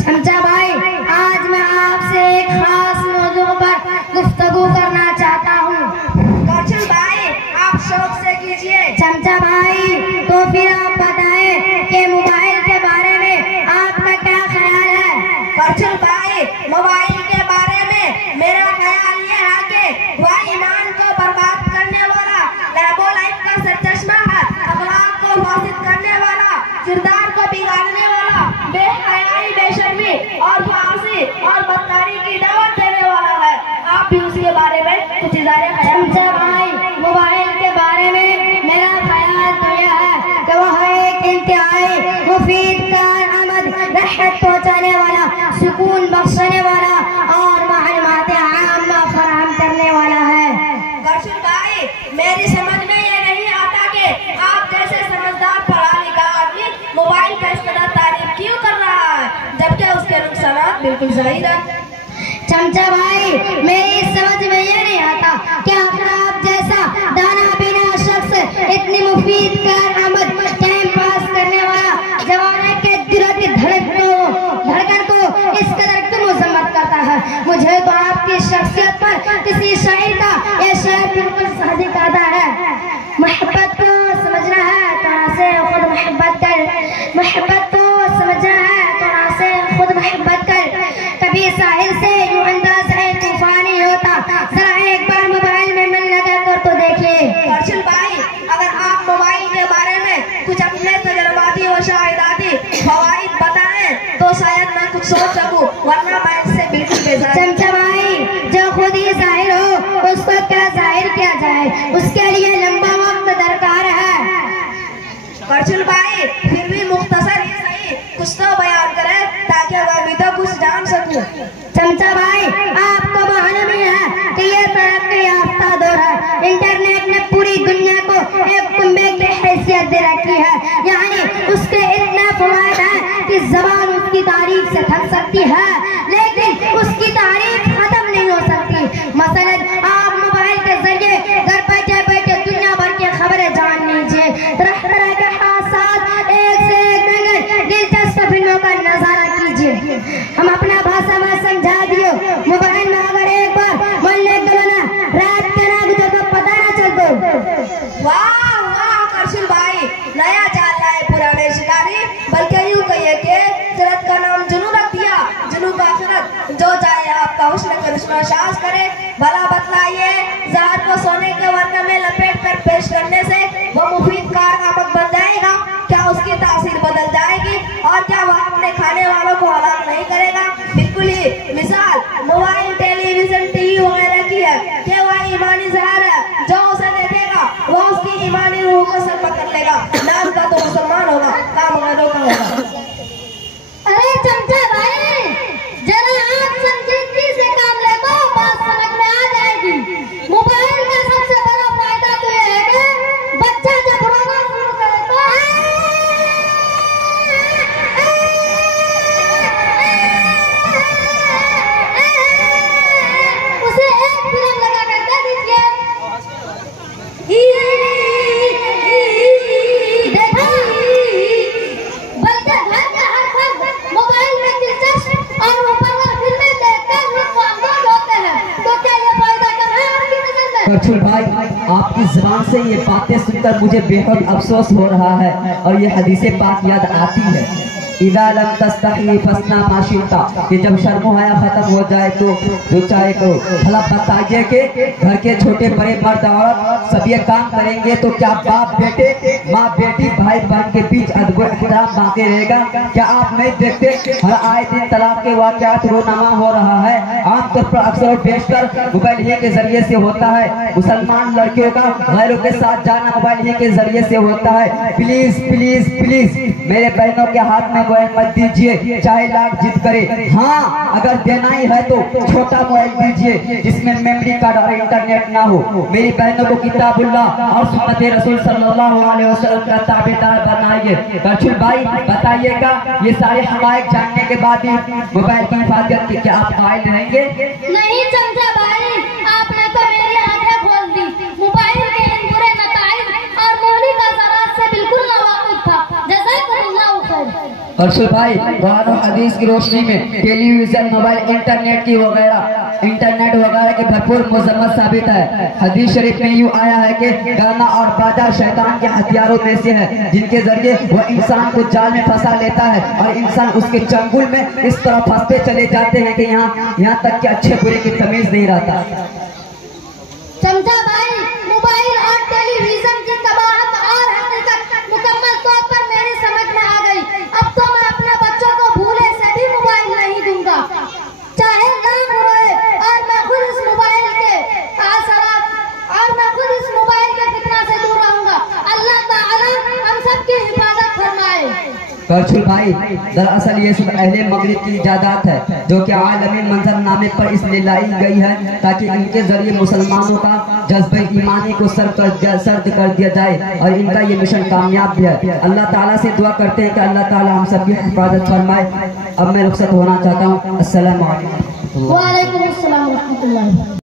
चमचा भाई, आज मैं आपसे एक खास मौजू पर गुफ्तगू करना चाहता हूँ। करछुल भाई, आप शौक से कीजिए। चमचा भाई, तो फिर आप बताएं कि मोबाइल के बारे में आपका क्या ख्याल है? करछुल भाई, मोबाइल के बारे में मेरा ख्याल ये है कि वह ईमान को बर्बाद करने वाला लैबो लाइफ का सरचश्मा है, अखलाक को फासिद करने वाला, किरदार को बिगाड़ने वाला, बेहयाई, बेशर्मी और फांसी और बदकारी की दावत देने वाला है। आप भी उसके बारे में कुछ इजारे ख्याल। चमचा भाई, मोबाइल के बारे में मेरा ख्याल तो यह है कि वह एक इंतहाई मुफीद कारआमद, राहत पहुँचाने वाला, सुकून बख्शने वाला और मालूमात आम्मा फराहम करने वाला है। करछुल भाई, मेरी समझ में ये नहीं आता कि आप जैसे समझदार पढ़ा लिखा आदमी मोबाइल का इस कदर तारीफ क्यों कर रहा है, जबकि उसके नुकसान बिल्कुल जाहिर है। चमचा भाई, मेरी समझ में ये नहीं आता कि आप जैसा दाना बिना शख्स इतनी मुफीद कारआमद, टाइम पास करने वाला जवाने के दिलों की धड़कन को इस कदर क्यों मजम्मत करता है। मुझे तो आपकी शख्सियत पर किसी शायर का यह शेर बिल्कुल शादी करता है। मोहब्बत को समझना है तो ना से खुद मोहब्बत कर, मोहब्बत को समझना है तो ना से खुद मोहब्बत कर। कभी साहिल से यूं अंदाज है तूफानी होता, जरा एक बार मोबाइल में मिल लगा कर तो देखिए। करछुल भाई, अगर आप मोबाइल के बारे में कुछ अपने तजुर्बाती और शाहिदाती फवाइद बताएं तो शायद मैं कुछ सोच सकूं, वरना मैं इससे बिल्कुल बेजार। चमचा भाई, जो खुद ही जाहिर हो उसको क्या जाहिर किया जाए, उसके लिए लंबा वक्त दरकार है। करछुल भाई, फिर भी मुख्तसर ही सही कुछ तो बयान करें ताकि मैं भी तो कुछ जान सकूं। चमचा भाई, आपको मालूम ही है कि ये तरक्की याफ्ता दौर है। इंटरनेट ने पूरी दुनिया को एक कुंबे की हैसियत दे रखी है, यानी उसके इतना फवायद है कि जबान उसकी तारीफ से थक सकती है, लेकिन उसकी तारीफ खत्म नहीं हो सकती। मसलन आप मोबाइल के जरिए घर बैठे बैठे दुनिया भर की खबरें जान लीजिए, तरह तरह के हादसात, एक से एक नगर दिलचस्प फिल्मों का नजारा कीजिए। हम अपना भाषा में समझा दियो, मोबाइल में अगर एक बार मन ले दो ना, रात के ना गुजर तो पता ना चल दो। वाह वाह करछुल भाई, नया चाल रहा है पुराने शिकारी, बल्कि यूं कहिए कि फिरत का नाम जुनू रख दिया, जुनू का फिरत, जो चाहे आपका हुस्न करिश्मा शास करे। भला बतलाइए, जहर को सोने के वर्क में लपेट कर पेश करने से वो मुफीद कारआमद बन जाएगा? क्या उसकी तासीर बदल जाएगी? और क्या वह अपने खाने वालों को हलाल नहीं करेगा? बिल्कुल ही। मिसाल मोबाइल, टेलीविजन, टीवी वगैरह की है कि वह ईमानी जहर है, जो उसे देखेगा वह उसकी ईमानी रूह को सल्ब कर लेगा। नाम का तो मुसलमान होगा, काम गैरों का होगा। अरे चमचा भाई, जरा आप संजीदगी से काम ले तो बात समझ में आ जाएगी। मोबाइल का सबसे बड़ा फायदा तो यह है कि बच्चा जब रोना शुरू करे तो उसे एक फिल्म लगा कर दे दीजिए। देखा, बल्कि घर का हर फर्द मोबाइल में दिलचस्प और मुकम्मल फिल्में देखकर लुत्फ़अंदोज़ होते हैं। तो क्या ये फायदा कम है आपकी नजर में? करछुल भाई, आपकी जुबान से ये बातें सुनकर मुझे बेहद अफसोस हो रहा है और ये हदीसे पाक याद आती है, इज़ा लम तस्तही फस्ना मा शि'ता, कि जब शर्म हया खत्म हो जाए तो जो चाहे करो। भला बताइए कि घर के छोटे बड़े मर्द औरत सब ये काम करेंगे तो क्या बाप बेटे, माँ बेटी, भाई बहन के बीच अदब एहतराम बाकी रहेगा? क्या आप नहीं देखते हर आए दिन तलाक के वाक़यात रोनामा हो रहा है? आमतौर पर अक्सर और बेशतर मोबाइल ही के जरिए से होता है। मुसलमान लड़कियों का गैरों के साथ जाना मोबाइल ही के जरिए से होता है। प्लीज प्लीज प्लीज मेरे बहनों के हाथ में मोबाइल मत दीजिए, चाहे लाख जिद करे। हाँ, अगर देना ही है तो छोटा मोबाइल दीजिए जिसमें मेमोरी कार्ड और इंटरनेट ना हो। मेरी बहनों को किताबुल्लाह और सुन्नत रसूल सल्लल्लाहु अलैहि वसल्लम का ताबेदार बनाइए। करछुल भाई, बताइएगा, ये सारे हक़ाइक़ जानने के बाद ही मोबाइल की हिफाजत की क्या आप कायल रहेंगे? नहीं चमचा भाई, आपने तो मेरी आंखें खोल दी। मोबाइल के इन बुरे नताइज और मौलिक असरात से बिल्कुल नावाकिफ था। जज़ाकल्लाहु खैर। अर्शुल भाई कुरान और हदीस की रोशनी में टेलीविजन, मोबाइल, इंटरनेट वगैरह की भरपूर मजम्मत साबित है। हदीस शरीफ में यूँ आया है कि गाना और बाजा शैतान के हथियारों में से है, जिनके जरिए वह इंसान को जाल में फंसा लेता है और इंसान उसके चंगुल में इस तरह फंसते चले जाते हैं कि यहाँ तक कि अच्छे बुरे की तमीज नहीं रहता। समझा भाई, मोबाइल और टेलीविजन की कबाहत और हकीकत मुकम्मल तौर पर मेरी समझ में आ गई। अब तो मैं अपने बच्चों को भूले से भी मोबाइल नहीं दूंगा, चाहे लाख रोए, और मैं खुद इस मोबाइल के फितना से दूर रहूंगा। अल्लाह ताला हम सबकी हिफाजत फरमाए। अर्शुल भाई दरअसल ये सब अहले मगरिब की इजाजत है, जो कि आलमी मंजरनामे पर इसलिए लाई गई है ताकि इनके जरिए मुसलमानों का जज्बे ईमानी को सर्द कर दिया जाए, और इनका ये मिशन कामयाब भी है। अल्लाह ताला से दुआ करते हैं कि अल्लाह ताला हम सबकी हिफाजत फरमाए। अब मैं रुखसत होना चाहता हूँ। अस्सलाम वालेकुम। वालेकुम अस्सलाम व रहमतुल्लाह।